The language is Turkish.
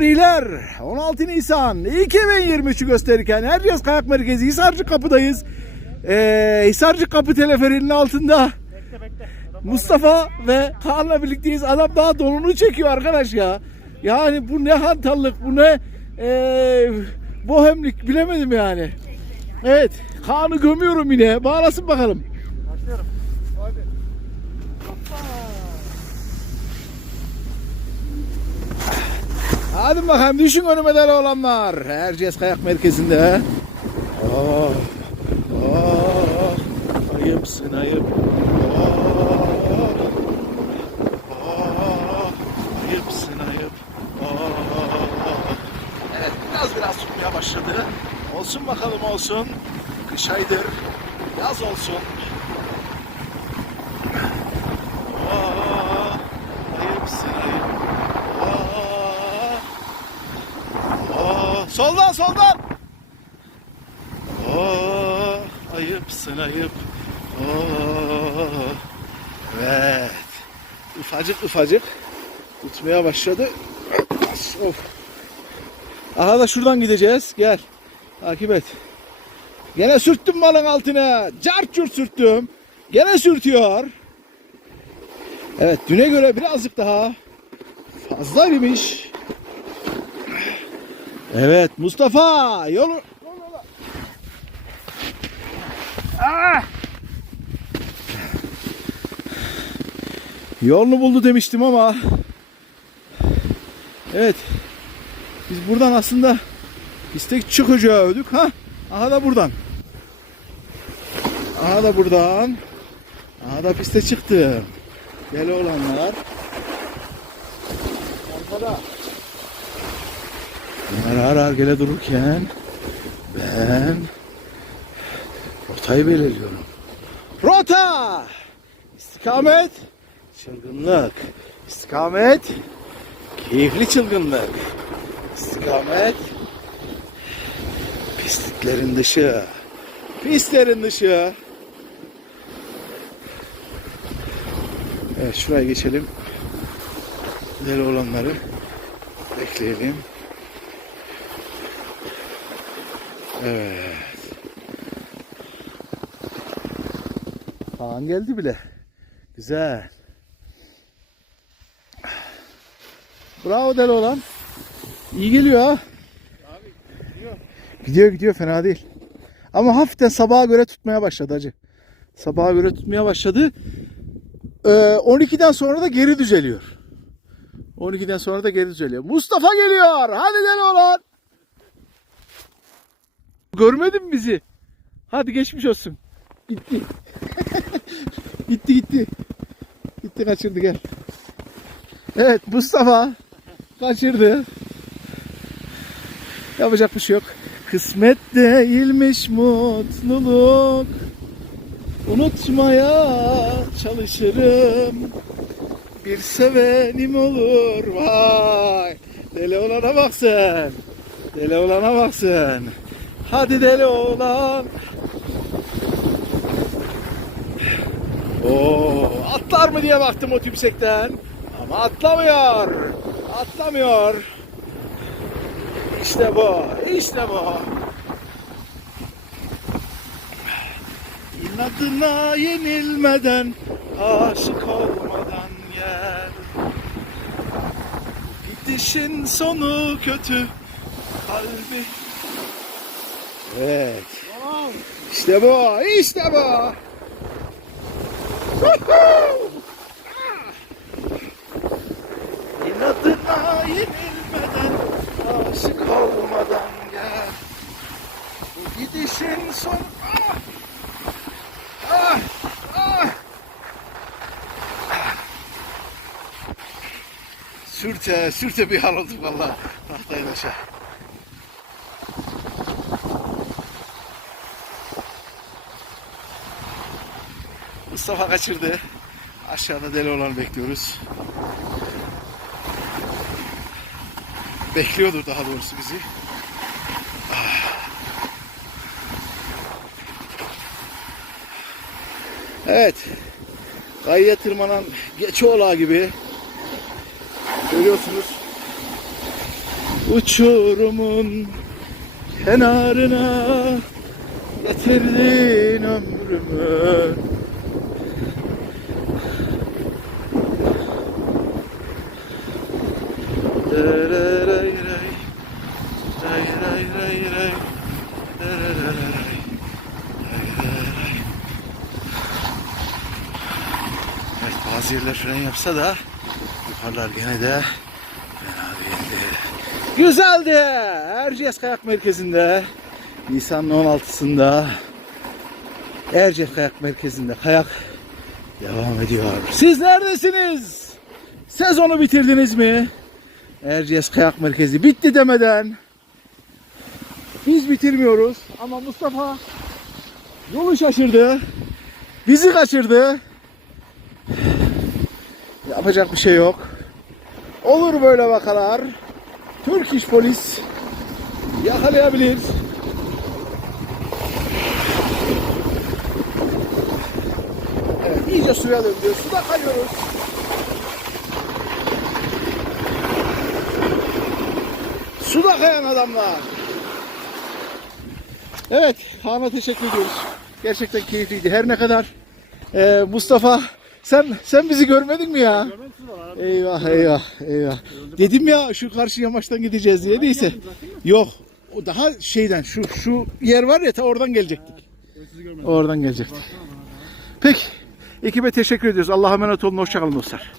Tarihler 16 Nisan 2023'ü gösterirken Erciyes Kayak Merkezi Hisarcık Kapı'dayız. Ee, Hisarcık Kapı teleferinin altında Mustafa ve Kaan'la birlikteyiz. Adam daha donunu çekiyor arkadaş ya. Yani bu ne hantallık, bu ne ee, bohemlik bilemedim yani. Evet, Kaan'ı gömüyorum yine. Bağlasın bakalım. Başlıyorum. Hadi bakalım düşün önüme deli olanlar. Erciyes Kayak Merkezi'nde. Oh, oh, ayıpsın ayıp. Oh, oh. Evet biraz biraz tutmaya başladı. Olsun bakalım olsun. Kış aydır. Yaz olsun. Oh, ayıpsın ayıp. Oh. Oo, soldan soldan. Oo, ayıpsın ayıp. Oo, evet. Ufacık ufacık tutmaya başladı. Of. Aha da şuradan gideceğiz. Gel. Takip et. Gene sürttüm balın altına. Cart curt sürttüm. Gene sürtüyor. Evet düne göre birazcık daha fazlaymış. Evet. Mustafa yolu Ah! Yolunu buldu demiştim ama. Evet. Biz buradan aslında istek çıkacağı ödük ha? Aha da buradan. Aha da buradan. Aha da piste çıktı. Deli olanlar Arkada Bunlar ağır ağır gele dururken ben rotayı belirliyorum. Rota! İstikamet çılgınlık. İstikamet keyifli çılgınlık. İstikamet pisliklerin dışı. Pistlerin dışı. Evet şuraya geçelim. Deli olanları bekleyelim. Evet. Kaan geldi bile. Güzel. Bravo deli olan. İyi geliyor ha. Gidiyor gidiyor fena değil. Ama hafiften sabaha göre tutmaya başladı hacı. Sabaha göre tutmaya başladı. Ee, 12'den sonra da geri düzeliyor. 12'den sonra da geri düzeliyor. Mustafa geliyor. Hadi deli olan. Görmedin bizi? Hadi geçmiş olsun. Gitti. gitti gitti. Gitti kaçırdı gel. Evet Mustafa kaçırdı. Yapacak bir şey yok. Kısmet değilmiş mutluluk. Unutmaya çalışırım. Bir sevenim olur. Vay. Deli olana bak sen. Deli olana bak sen. Hadi deli oğlan. Oo, atlar mı diye baktım o tümsekten. Ama atlamıyor. Atlamıyor. İşte bu. İşte bu. İnadına yenilmeden, aşık olmadan gel. Gidişin sonu kötü, kalbi Evet. İşte bu, işte bu. İnadına yenilmeden, aşık olmadan gel. Bu gidişin son... Ah! Ah! Ah! Sürte, sürte bir hal olduk valla. Tahtayla aşağı. Mustafa kaçırdı. Aşağıda deli olan bekliyoruz. Bekliyordur daha doğrusu bizi. Ah. Evet. Kayıya tırmanan geçi olağı gibi görüyorsunuz. Uçurumun kenarına getirdin ömrümü Evet bazı yerler fren yapsa da yukarılar gene de fena değildi. Güzeldi. Erciyes Kayak Merkezi'nde Nisan'ın 16'sında Erciyes Kayak Merkezi'nde kayak devam ediyor. Siz neredesiniz? Sezonu bitirdiniz mi? Erciyes Kayak Merkezi bitti demeden biz bitirmiyoruz ama Mustafa yolu şaşırdı. Bizi kaçırdı. Yapacak bir şey yok. Olur böyle vakalar. Türk İş Polis yakalayabilir. Evet, iyice suya döndü. Suda kayıyoruz. Suda kayan adamlar. Evet, Kaan'a teşekkür ediyoruz. Gerçekten keyifliydi. Her ne kadar ee, Mustafa sen sen bizi görmedin mi ya? Eyvah eyvah eyvah. Dedim ya şu karşı yamaçtan gideceğiz diye neyse. Yok. O daha şeyden şu şu yer var ya ta oradan gelecektik. Oradan gelecektik. Peki. Ekibe teşekkür ediyoruz. Allah'a emanet olun. Hoşçakalın dostlar.